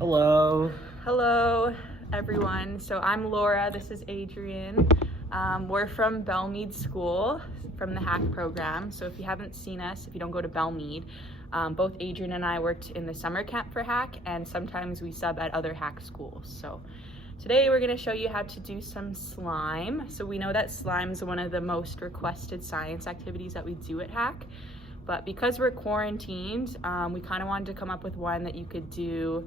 Hello. Hello, everyone. So I'm Laura. This is Adrian. We're from Belmead School, from the Hack program. So if you haven't seen us, if you don't go to Belmead, both Adrian and I worked in the summer camp for Hack, and sometimes we sub at other Hack schools. So today we're going to show you how to do some slime. So we know that slime is one of the most requested science activities that we do at Hack. But because we're quarantined, we kind of wanted to come up with one that you could do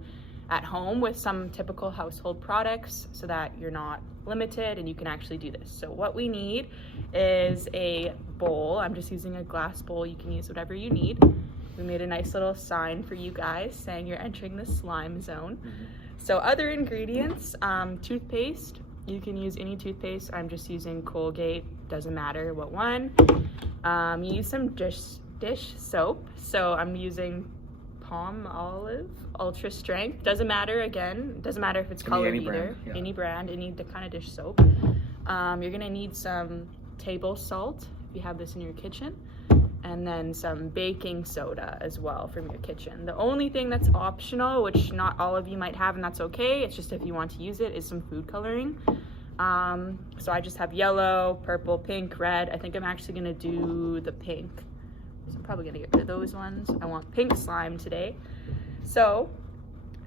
at home with some typical household products so that you're not limited and you can actually do this. So what we need is a bowl. I'm just using a glass bowl. You can use whatever you need. We made a nice little sign for you guys saying you're entering the slime zone. So other ingredients, toothpaste. You can use any toothpaste. I'm just using Colgate, doesn't matter what one. You use some dish soap. So I'm using Palmolive Ultra Strength. Doesn't matter, again, doesn't matter if it's colored either. Brand, yeah. Any brand, the kind of dish soap. You're gonna need some table salt if you have this in your kitchen, and then some baking soda as well from your kitchen. The only thing that's optional, which not all of you might have, and that's okay, it's just if you want to use it, is some food coloring. So I just have yellow, purple, pink, red. I think I'm actually gonna do the pink. So I'm probably gonna get rid of those ones. I want pink slime today. So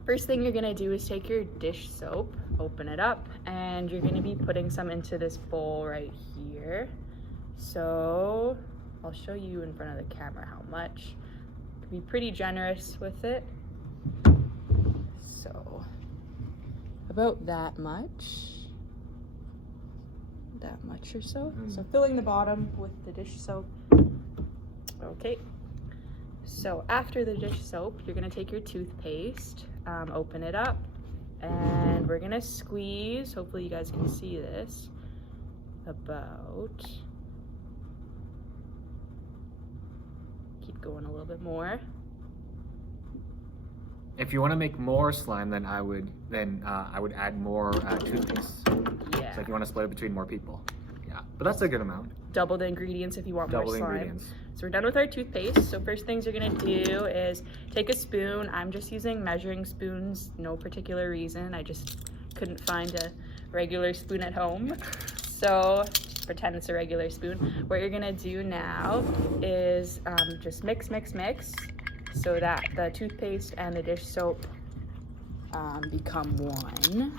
first thing you're gonna do is take your dish soap, open it up, and you're gonna be putting some into this bowl right here. So I'll show you in front of the camera how much. Be pretty generous with it. So about that much or so. So filling the bottom with the dish soap. Okay, so after the dish soap, you're gonna take your toothpaste, open it up, and we're gonna squeeze, hopefully you guys can see this, keep going a little bit more. If you want to make more slime, then I would add more toothpaste. Yeah. So if you want to split it between more people, yeah. But that's a good amount. Double the ingredients if you want Double more the slime. ingredients. So we're done with our toothpaste. So first things you're gonna do is take a spoon. I'm just using measuring spoons, no particular reason. I just couldn't find a regular spoon at home. So pretend it's a regular spoon. What you're gonna do now is just mix so that the toothpaste and the dish soap become one.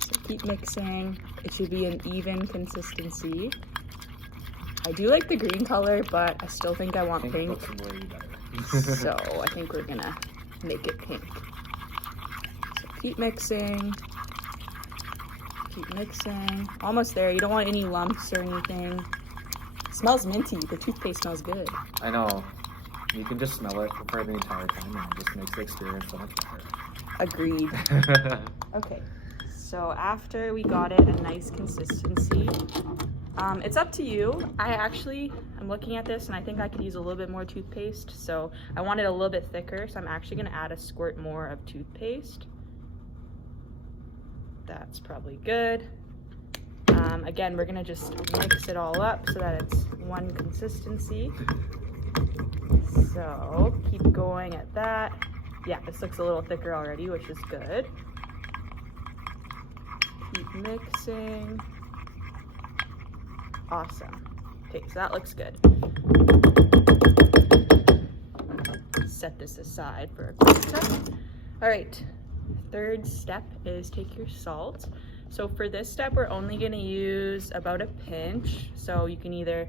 So keep mixing. It should be an even consistency. I do like the green color, but I still think I want pink. Looks way better. So I think we're gonna make it pink. So keep mixing. Keep mixing. Almost there. You don't want any lumps or anything. It smells minty. The toothpaste smells good. I know. You can just smell it for the entire time, and it just makes the experience so much Agreed. better. Okay. So after we got it a nice consistency, it's up to you. I'm looking at this and I think I could use a little bit more toothpaste. So I want it a little bit thicker. So I'm actually gonna add a squirt more of toothpaste. That's probably good. Again, we're gonna just mix it all up so that it's one consistency. So keep going at that. Yeah, this looks a little thicker already, which is good. Keep mixing. Awesome. Okay, so that looks good. Set this aside for a quick second. All right, third step is take your salt. So for this step, we're only gonna use about a pinch. So you can either,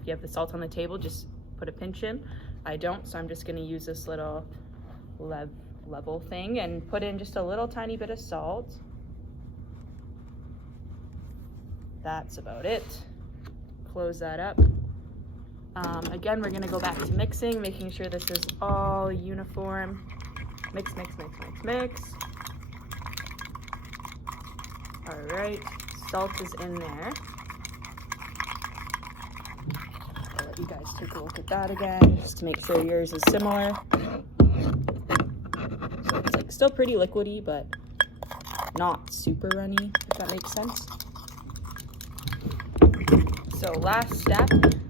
if you have the salt on the table, just put a pinch in. I don't, so I'm just gonna use this little level thing and put in just a little tiny bit of salt. That's about it. Close that up. Again, we're gonna go back to mixing, making sure this is all uniform. Mix. All right, salt is in there. I'll let you guys take a look at that again, just to make sure yours is similar. So it's like still pretty liquidy, but not super runny, if that makes sense. So last step,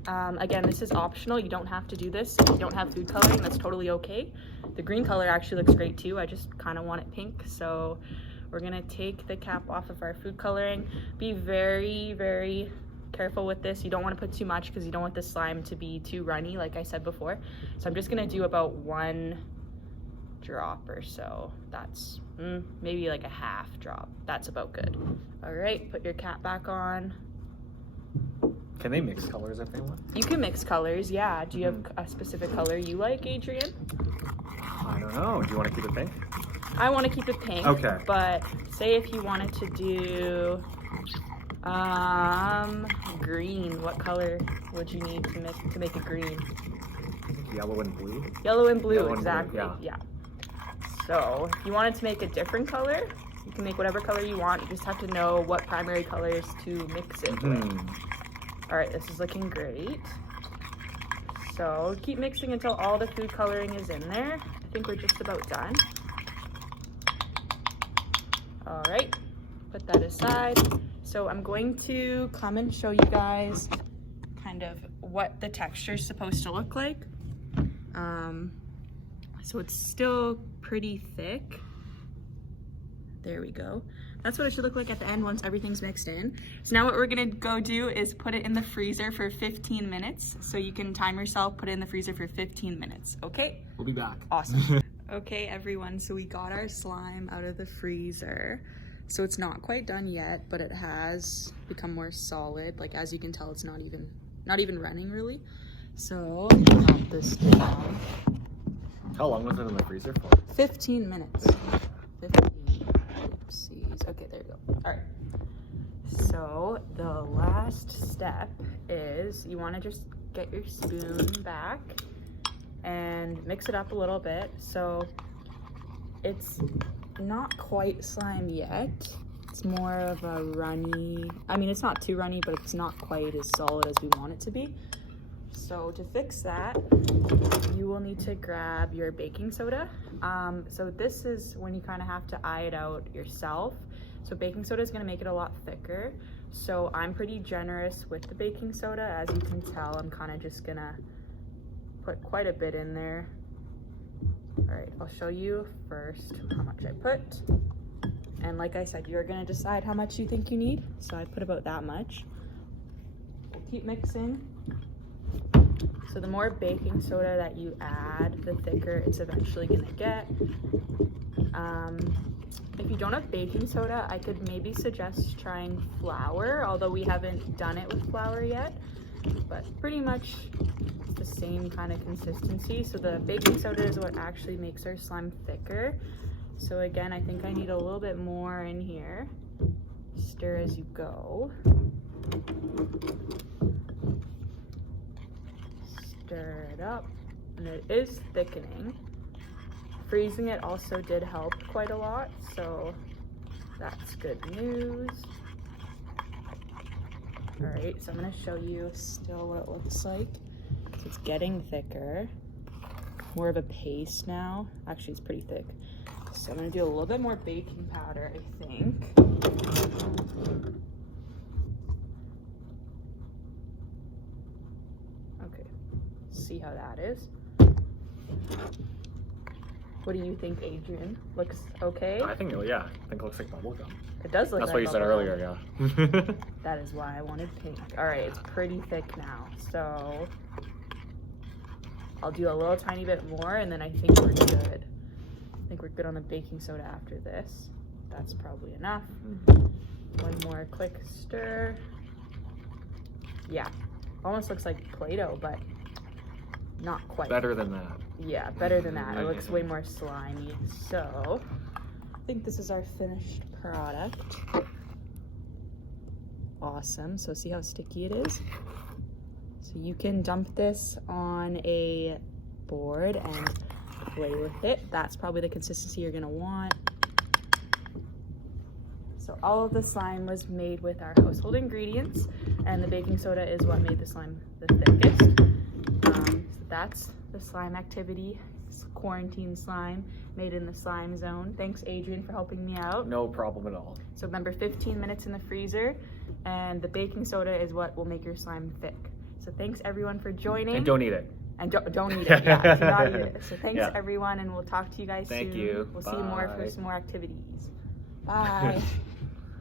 Again, this is optional. You don't have to do this. If you don't have food coloring, that's totally okay. The green color actually looks great too. I just kind of want it pink. So we're gonna take the cap off of our food coloring. Be very, very careful with this. You don't want to put too much because you don't want the slime to be too runny, like I said before. So I'm just gonna do about 1 drop or so. That's maybe like a half drop. That's about good. All right, put your cap back on. Can they mix colors if they want? You can mix colors, yeah. Do you have a specific color you like, Adrian? I don't know. Do you want to keep it pink? I want to keep it pink. Okay. But say if you wanted to do green, what color would you need to make a green? Yellow and blue. Yellow and blue, Yellow and exactly. blue, yeah. So if you wanted to make a different color, you can make whatever color you want. You just have to know what primary colors to mix it with. All right, this is looking great. So keep mixing until all the food coloring is in there. I think we're just about done. All right, put that aside. So I'm going to come and show you guys kind of what the texture is supposed to look like. So it's still pretty thick. There we go. That's what it should look like at the end once everything's mixed in. So now what we're gonna go do is put it in the freezer for 15 minutes. So you can time yourself, put it in the freezer for 15 minutes, okay? We'll be back. Awesome. Okay, everyone, so we got our slime out of the freezer. So it's not quite done yet, but it has become more solid. Like, as you can tell, it's not even running really. So pop this down. How long was it in the freezer for? 15 minutes. 15. Oopsies. Okay, there you go. All right. So the last step is you want to just get your spoon back and mix it up a little bit. So it's not quite slime yet. It's more of a runny, I mean, it's not too runny, but it's not quite as solid as we want it to be. So to fix that, you will need to grab your baking soda. So this is when you kind of have to eye it out yourself. So baking soda is going to make it a lot thicker. So I'm pretty generous with the baking soda. As you can tell, I'm kind of just going to put quite a bit in there. All right, I'll show you first how much I put. And like I said, you're going to decide how much you think you need. So I put about that much. We'll keep mixing. So the more baking soda that you add, the thicker it's eventually gonna get. If you don't have baking soda, I could maybe suggest trying flour, although we haven't done it with flour yet, but pretty much it's the same kind of consistency. So the baking soda is what actually makes our slime thicker. So again, I think I need a little bit more in here. Stir as you go. Stir it up, and it is thickening. Freezing it also did help quite a lot, so that's good news. All right, so I'm gonna show you still what it looks like. So it's getting thicker, more of a paste now. Actually, it's pretty thick. So I'm gonna do a little bit more baking powder, I think. See how that is. What do you think, Adrian? Looks okay? I think, yeah, I think it looks like bubblegum. It does look That's like what you said earlier, yeah. That is why I wanted pink. All right, it's pretty thick now. So I'll do a little tiny bit more and then I think we're good. I think we're good on the baking soda after this. That's probably enough. One more quick stir. Yeah, almost looks like Play-Doh, but not quite. Better than that. Yeah, better than that. It looks way more slimy. So I think this is our finished product. Awesome. So see how sticky it is? So you can dump this on a board and play with it. That's probably the consistency you're gonna want. So all of the slime was made with our household ingredients, and the baking soda is what made the slime the thickest. So that's the slime activity. It's quarantine slime made in the slime zone. Thanks, Adrian, for helping me out. No problem at all. So remember, 15 minutes in the freezer, and the baking soda is what will make your slime thick. So So thanks everyone for joining. And don't eat it. And don't eat it. Yeah, do not eat it. So thanks Yeah. everyone, and we'll talk to you guys soon. Thank you. We'll see you more for Bye. some more activities. Bye.